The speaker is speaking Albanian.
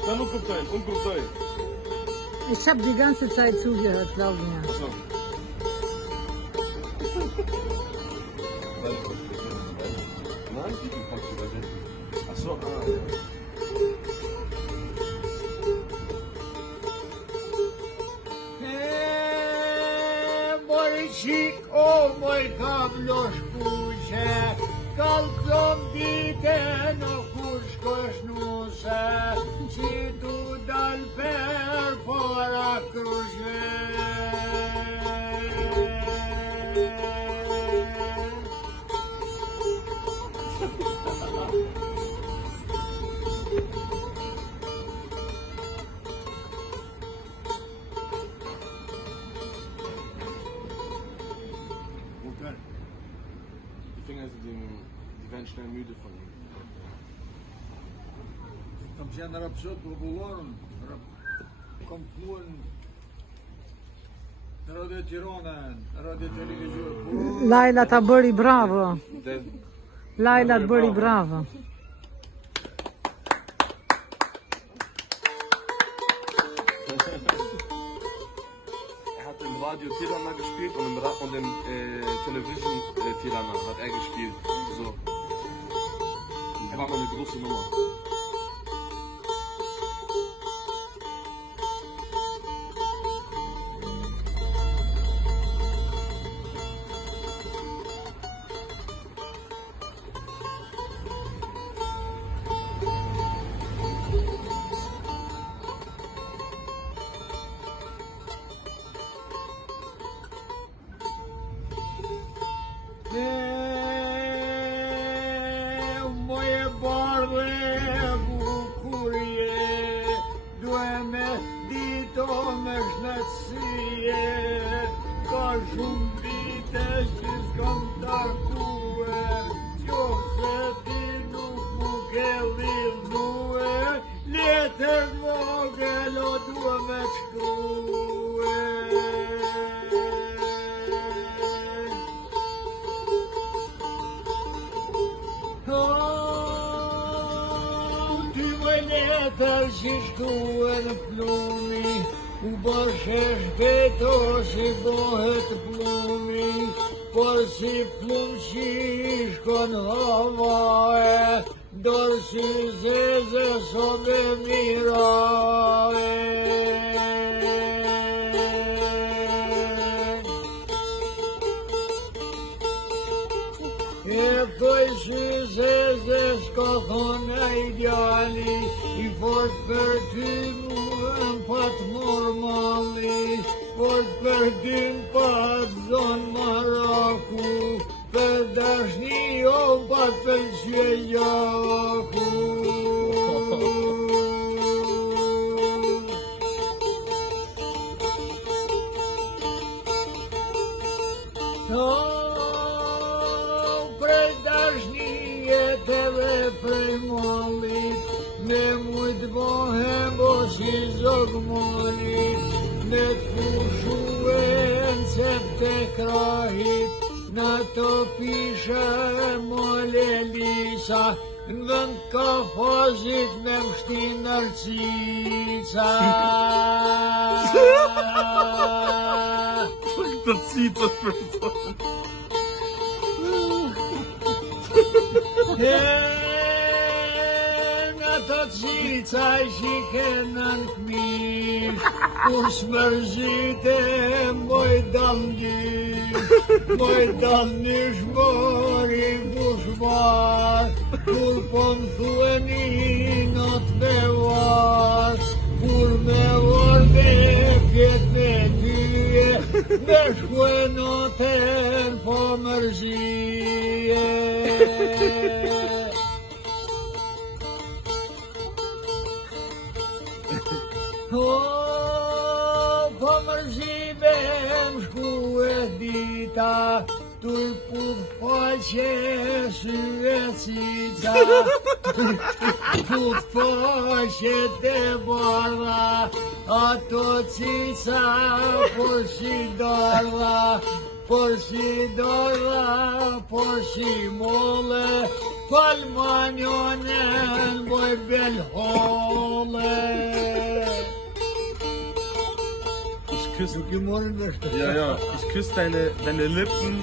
Ta nuk kuptojnë, unë kuptoj. E qap digan se ca e cugje hëtë Klaudia. Shik, o moj kablo shkuqe, kalzon dite në kur shkosh nuse, që du dal per para krushe. Die Finger die werden schnell müde von ihm. Kam qenë rapsot popullorën, kam pluën në Radio Tirana, Radio Televizion. Laila ta bëri bravo. Laila të bëri bravo. Radio Tirana gespielt und im Television Tirana hat er gespielt. So. Er war mal eine große Nummer. Moje bardhe bukurje, duhe me dito me shnetësie, ka shumë vite që s'kam takue, qo se ti nuk mu ke lidhue, letër vogël o duhe me shkrue. Letër që shkuen plumi, u bëshesh beto si bohet plumi, por si plum që shkon havae, dorë si zeze sobe mirae. E pëj që zeze s'ka thonë e ideali, i fort për ty muën pat normali, fort për ty në pat zonë maraku, për dashni o pat për që jaku. Prej dashnijet edhe prej mallit, ne mujt bohem o si zogmolit, ne t'fushuen cep të krahit, na to pishe mole lisa, në vend kafazit me mshtin narcica. Të cica për të. Në të cica që kenën këmish, kur s'mërzite moj dalnish mori bushmar, kur po m'thueni not me var, kur me var me pjet me tyje, me shkue noten po mërzije. Po mërzime m'shku e dita, tuj puth faqe syre cica, puth faqe te bardha, ato cica por si dardha, por si mole, Palmanionen boj belhole. Ich küsse. Nuk i morën vesh të Ja, ich küsse deine Lippen.